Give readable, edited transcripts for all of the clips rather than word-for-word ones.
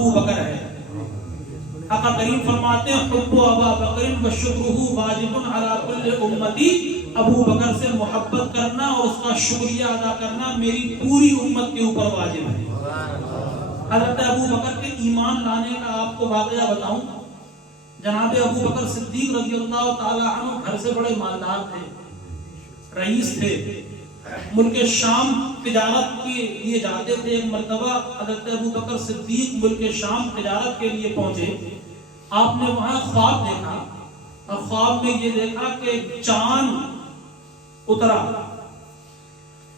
ابو بکر ہے۔ آقا کریم فرماتے ہیں حب ابا بکر و شکرہ واجب علی کل امتی، ابو بکر سے محبت کرنا اور اس کا شکریہ ادا کرنا میری پوری امت کے اوپر واجب ہے۔ حضرت ابو بکر کے ایمان لانے کا آپ کو واقعہ بتاؤں، جناب ابو بکر صدیق رضی اللہ تعالی عنہ گھر سے بڑے مالدار تھے، رئیس تھے، ملک شام تجارت کے لیے جاتے تھے۔ ایک مرتبہ حضرت ابو بکر صدیق ملک شام تجارت کے لیے پہنچے، آپ نے وہاں خواب دیکھا اور خواب میں یہ دیکھا کہ چاند اترا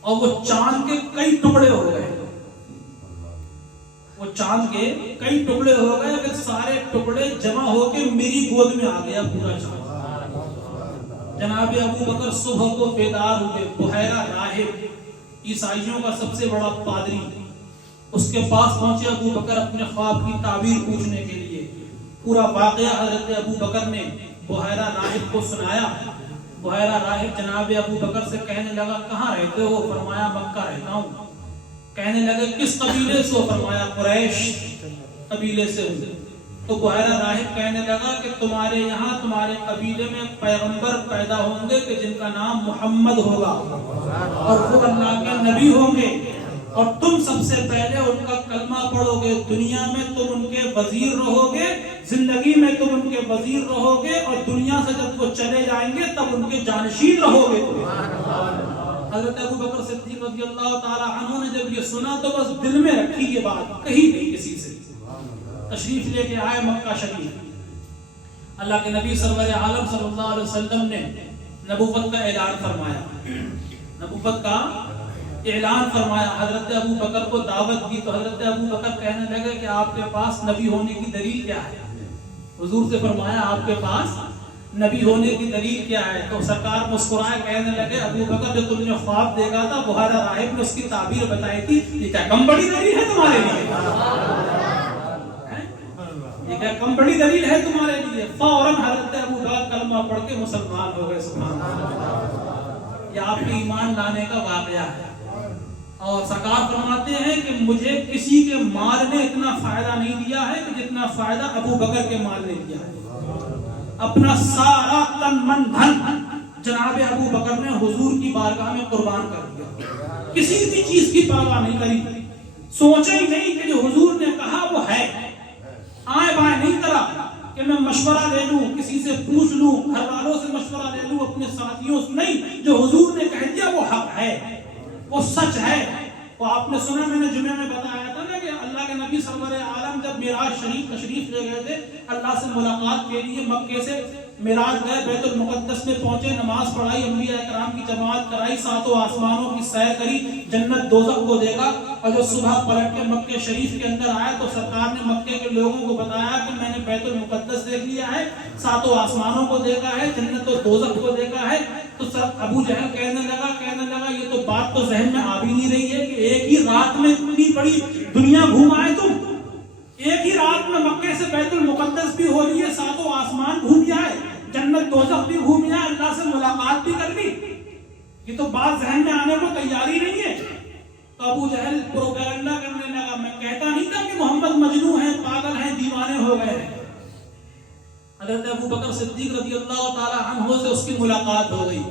اور وہ چاند کے کئی ٹکڑے ہو گئے، وہ چاند کے کئی ٹکڑے ہو گئے، پھر سارے ٹکڑے جمع ہو کے میری گود میں آ گیا پورا چاند۔ جناب ابو بکر صبح کو بیدار ہوئے، بحیرہ راہب عیسائیوں کا سب سے بڑا پادری، اس کے پاس پہنچے ابو بکر اپنے خواب کی تعبیر پوچھنے کے لیے۔ پورا واقعہ حضرت ابو بکر نے بحیرہ راہب کو سنایا۔ بحیرہ راہب جناب ابو بکر سے کہنے لگا کہاں رہتے ہو؟ فرمایا مکہ رہتا ہوں۔ کہنے لگے کس قبیلے سے ہو؟ فرمایا قریش قبیلے سے ہوں۔ تو بحیرہ راہب کہنے لگا کہ تمہارے یہاں تمہارے قبیلے میں پیغمبر پیدا ہوں گے کہ جن کا نام محمد ہوگا اور وہ اللہ کے نبی ہوں گے، اور تم سب سے پہلے ان کا کلمہ پڑھو گے، دنیا میں تم ان کے وزیر رہو گے، زندگی میں تم ان کے وزیر رہو گے، اور دنیا سے جب وہ چلے جائیں گے تب ان کے جانشین رہو گے۔ حضرت ابو بکر صدیق رضی اللہ تعالی عنہ نے جب یہ سنا تو بس دل میں رکھی یہ بات، کہی نہیں کسی سے، تشریف لے کے آئے مکہ شریف۔ اللہ کے نبی سرور عالم صلی اللہ علیہ وسلم نے نبوت کا اعلان فرمایا، نبوت کا اعلان فرمایا، حضرت ابو بکر کو دعوت دی۔ تو حضرت ابو بکر کہنے لگے کہ آپ کے پاس نبی ہونے کی دلیل کیا ہے؟ حضور سے فرمایا آپ کے پاس نبی ہونے کی دلیل کیا ہے؟ تو سرکار مسکرائے کہنے لگے ابو بکر جو تم نے خواب دیکھا تھا بحیرہ راہب نے اس کی تعبیر بتائی تھی، یہ کیا کم بڑی دلیل ہے تمہارے لیے؟ یہ کیا کم بڑی دلیل ہے تمہارے لیے؟ فوراً حضرت ابو بکر کلمہ پڑھ کے مسلمان ہو گئے۔ سبحان اللہ، یہ آپ کے ایمان لانے کا واقعہ ہے۔ اور سرکار فرماتے ہیں کہ مجھے کسی کے مال نے اتنا فائدہ نہیں دیا ہے کہ جتنا فائدہ ابو بکر کے مال نے دیا ہے۔ اپنا سارا تن من دھن جناب ابو بکر نے حضور کی بارگاہ میں قربان کر دیا، کسی بھی چیز کی پرواہ نہیں کری، سوچا ہی نہیں کہ جو حضور نے کہا وہ ہے، آئے بائیں نہیں کرا کہ میں مشورہ لے لوں، کسی سے پوچھ لوں، گھر والوں سے مشورہ لے لوں، اپنے ساتھیوں سے نہیں، جو حضور نے کہہ دیا وہ حق ہے، وہ سچ ہے۔ وہ آپ نے سنا، میں نے جمعہ میں بتایا تھا نا کہ اللہ کے نبی سرور عالم جب معراج شریف تشریف لے گئے تھے اللہ سے ملاقات کے لیے، مکے سے معراج گئے، بیت المقدس میں پہنچے، نماز پڑھائی، انبیاء کرام کی جماعت کرائی، ساتوں آسمانوں کی سیر کری، جنت دوزخ کو دیکھا، اور جو صبح پلٹ کے مکے شریف کے اندر آیا تو سرکار نے مکے کے لوگوں کو بتایا کہ میں نے بیت المقدس دیکھ لیا ہے، ساتوں آسمانوں کو دیکھا ہے، جنت و دوزخ کو دیکھا ہے۔ تو سب ابو جہل کہنے لگا یہ تو بات تو ذہن میں آ بھی نہیں رہی ہے کہ ایک ہی رات میں اتنی بڑی دنیا گھوم آئے تم، ایک ہی رات میں مکے سے بیت المقدس بھی ہو رہی ہے، ساتوں آسمان گھوم آئے، جنت دوزخ بھی گھوم آئے، اللہ سے ملاقات بھی کر لی، یہ تو بات ذہن میں آنے کو تیاری نہیں ہے۔ تو ابو جہل پروپیگنڈا کرنے لگا، میں کہتا نہیں تھا کہ محمد مجنون ہیں، پاگل ہیں، دیوانے ہو گئے ہیں۔ حضرت ابو بکر صدیق رضی اللہ تعالی عنہ سے اس کی ملاقات ہو گئی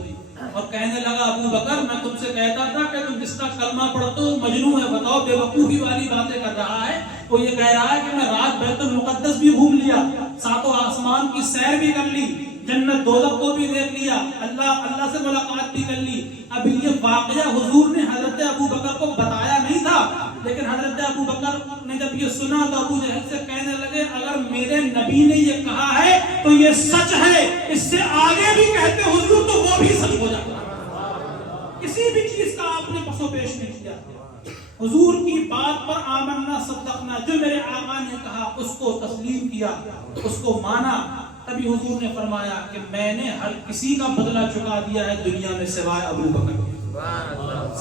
اور کہنے لگا ابو بکر میں تم سے کہتا تھا کہ تم جس کا کلمہ پڑھتے ہو مجنون ہے، بتاؤ بے وقوفی والی باتیں کر رہا ہے۔ وہ یہ کہہ رہا ہے کہ میں رات بیت المقدس بھی گھوم لیا، ساتوں آسمان کی سیر بھی کر لی، جنت دوزخ کو بھی دیکھ لیا، اللہ سے ملاقات بھی کر لی۔ اب یہ واقعہ حضور نے حضرت ابو بکر کو بتایا نہیں تھا، لیکن حضرت ابو بکر نے جب یہ سنا تو ابو جہل سے کہنے لگے اگر میرے نبی نے یہ کہا ہے تو یہ سچ ہے، اس سے آگے بھی کہتے حضور تو وہ بھی سچ ہو جاتا۔ کسی بھی چیز کا آپ نے پسو پیش نہیں کیا، حضور کی بات پر آمنا صدقنا، جو میرے آقا نے کہا اس کو تسلیم کیا، اس کو مانا۔ تبھی حضور نے فرمایا کہ میں نے ہر کسی کا بدلہ چکا دیا ہے دنیا میں سوائے ابو بکر کے،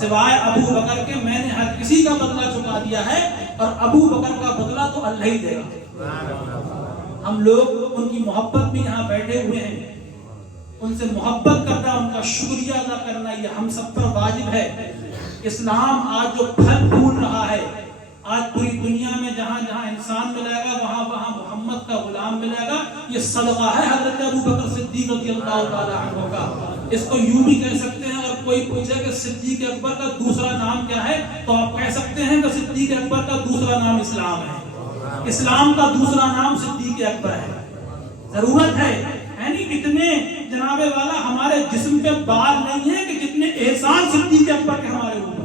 سوائے ابو بکر کے میں نے ہر کسی کا بدلہ چکا دیا ہے، اور ابو بکر کا بدلہ تو اللہ ہی دے گا۔ ہم لوگ ان کی محبت میں یہاں بیٹھے ہوئے ہیں، ان سے محبت کرنا، ان کا شکریہ ادا کرنا یہ ہم سب پر واجب ہے۔ اسلام آج جو پھل پھول رہا ہے، آج پوری دنیا میں جہاں جہاں انسان ملے گا وہاں وہاں محمد کا غلام ملے گا. یہ صدقہ ہے حضرت ابو بکر صدیق رضی اللہ تعالی عنہ کا. اس کو یوں بھی کہہ سکتے ہیں, اگر کوئی پوچھے کہ صدیق اکبر کا دوسرا نام کیا ہے تو آپ کہہ سکتے ہیں کہ صدیق اکبر کا دوسرا نام اسلام ہے. اسلام کا دوسرا نام صدیق اکبر ہے. ضرورت ہے یعنی اتنے جناب والا ہمارے جسم پہ بال نہیں ہے کہ جتنے احسان صدیق اکبر کے ہمارے اوپر.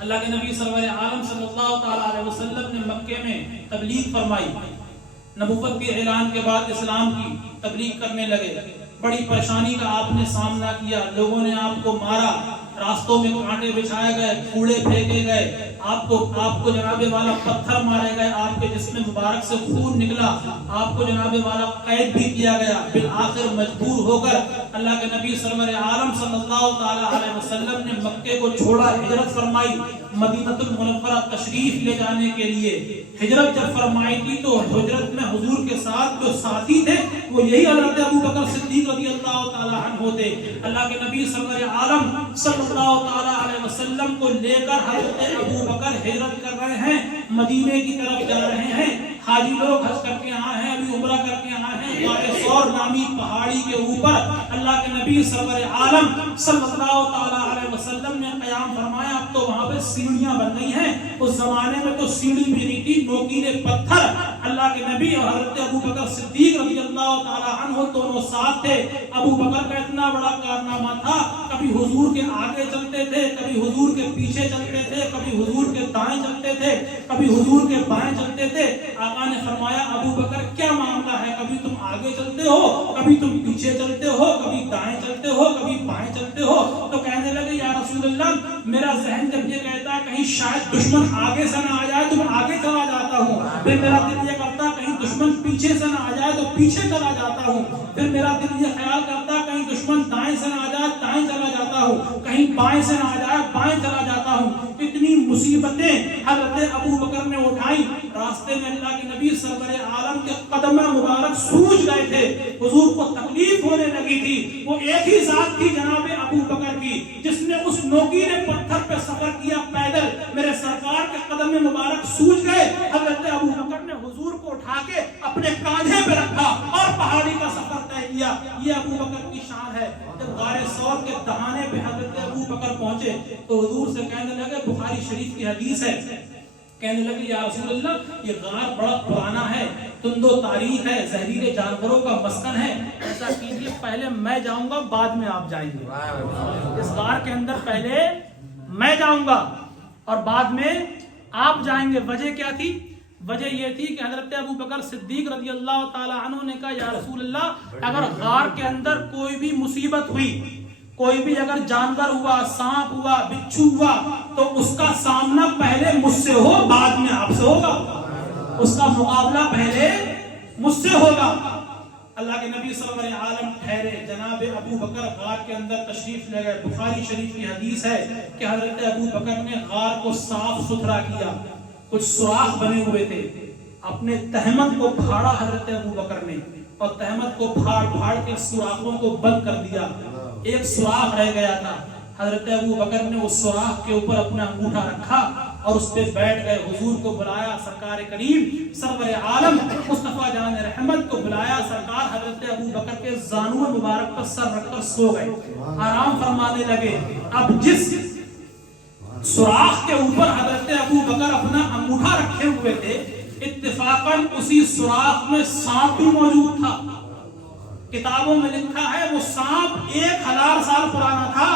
اللہ کے نبی سرور عالم صلی اللہ تعالی علیہ وسلم نے مکے میں تبلیغ فرمائی. نبوت کے اعلان کے بعد اسلام کی تبلیغ کرنے لگے. بڑی پریشانی کا آپ نے سامنا کیا. لوگوں نے آپ کو مارا, راستوں میں کانٹے بچھائے گئے, کوڑے پھینکے گئے, آپ کو جناب والا پتھر مارے گئے, آپ کے جسم مبارک سے خون نکلا, آپ کو جناب والا قید بھی کیا گیا. بالآخر مجبور ہو کر اللہ کے نبی سرور عالم صلی اللہ تعالی علیہ وسلم نے مکے کو چھوڑا, ہجرت فرمائی مدینہ المنورہ تشریف لے جانے کے لیے. ہجرت جب فرمائی تھی تو ہجرت میں حضور کے ساتھ جو ساتھی تھے وہ یہی حضرت ابو بکر صدیق رضی اللہ تعالی عنہ تھے. اللہ کے نبی سرور عالم صلی اللہ تعالی علیہ وسلم کو لے کر حضرت ابو بکر ہجرت کر رہے ہیں, مدینے کی طرف جا رہے ہیں. حاجی لوگ حج کر کے آئے ہیں, ابھی عمرہ کر کے آئے ہیں. غار ثور نامی پہاڑی کے اوپر اللہ کے نبی سرور عالم صلی اللہ تعالی علیہ وسلم نے قیام فرمایا. اب تو وہاں پہ سیڑھیاں بن گئی ہیں, اس زمانے میں تو سیڑھی بھی نہیں تھی, نوکیلے پتھر. اللہ کے نبی اور حضرت ابو بکر صدیق رضی اللہ تعالی عنہ دونوں ساتھ تھے. ابو بکر کا اتنا بڑا کارنامہ تھا, کبھی حضور کے آگے چلتے تھے, کبھی حضور کے پیچھے چلتے تھے, کبھی حضور کے دائیں چلتے تھے, کبھی حضور کے بائیں چلتے تھے. آقا نے فرمایا ابو بکر کیا معاملہ ہے, کبھی تم آگے چلتے ہو, کبھی تم پیچھے چلتے ہو, کبھی دائیں چلتے ہو, کبھی بائیں چلتے ہو. تو کہنے لگے یا رسول اللہ, میرا ذہن جب یہ کہتا ہے کہیں شاید دشمن آگے سے نہ آ جائے تو میں آگے چلا جاتا ہوں, پھر میرا دل یہ کرتا کہیں دشمن پیچھے سے نہ آ جائے تو پیچھے چلا جاتا ہوں, پھر میرا دل یہ خیال کرتا کہیں دشمن دائیں سے نہ آ جائے دائیں چلا جاتا ہوں, کہیں بائیں سے نہ آ جائے بائیں چلا جاتا ہوں. اتنی مصیبتیں حضرت ابو بکر نے اٹھائی. راستے میں اللہ کے نبی سرور عالم کے قدم مبارک سوج گئے تھے, حضور کو تکلیف ہونے لگی تھی. وہ ایک ہی ذات تھی جناب ابو بکر کی جس نے اس نوکیلے پتھر پہ سفر کیا پیدل. میرے سرکار کے قدم مبارک سوج گئے. حضرت ابو بکر نے حضور کو اٹھا کے اپنے کاندھے پہ رکھا اور پہاڑی کا سفر طے کیا. یہ ابو بکر کی شان ہے. جب غار ثور کے دہانے پہ حضرت ابو بکر پہنچے تو حضور سے کہنے لگے, بخاری شریف کی حدیث ہے, کہنے لگے یا رسول اللہ یہ غار بڑا پرانا ہے, تند و تاریخ ہے, زہریلے جانوروں کا مسکن ہے, ایسا کیجیے پہلے میں جاؤں گا بعد میں آپ جائیں گے. اس غار کے اندر پہلے میں جاؤں گا اور بعد میں آپ جائیں گے. وجہ کیا تھی؟ وجہ یہ تھی کہ حضرت ابو بکر صدیق رضی اللہ تعالی عنہ نے کہا یا رسول اللہ اگر غار کے اندر کوئی بھی مصیبت ہوئی, کوئی بھی اگر جانور ہوا, سانپ ہوا, بچھو ہوا, تو اس کا سامنا پہلے مجھ سے ہو بعد میں آپ سے ہوگا, اس کا مقابلہ پہلے مجھ سے ہوگا. اللہ کے نبی صلی اللہ علیہ وسلم ٹھہرے, جناب ابو بکر غار کے اندر تشریف لے گئے. بخاری شریف کی حدیث ہے کہ حضرت ابو بکر نے غار کو صاف ستھرا کیا, کچھ سوراخ بنے ہوئے تھے, اپنے تہمت کو پھاڑا حضرت ابو بکر نے, اور تہمت کو پھاڑ کے سوراخوں کو بند کر دیا. ایک سوراخ رہ گیا تھا, حضرت ابو بکر نے اس سوراخ کے اوپر اپنا انگوٹھا رکھا اور اس پہ بیٹھ گئے. حضور کو بلایا, سرکار کریم سرور عالم مصطفیٰ جان رحمت کو بلایا. سرکار حضرت ابو بکر کے زانو مبارک پر سر رکھ کر سو گئے, آرام فرمانے لگے. اب جس سوراخ کے اوپر حضرت ابو بکر اپنا انگوٹھا رکھے ہوئے تھے, اتفاقاً اسی سوراخ میں سانپ بھی موجود تھا. کتابوں میں لکھا ہے وہ سانپ 1000 سال پرانا تھا.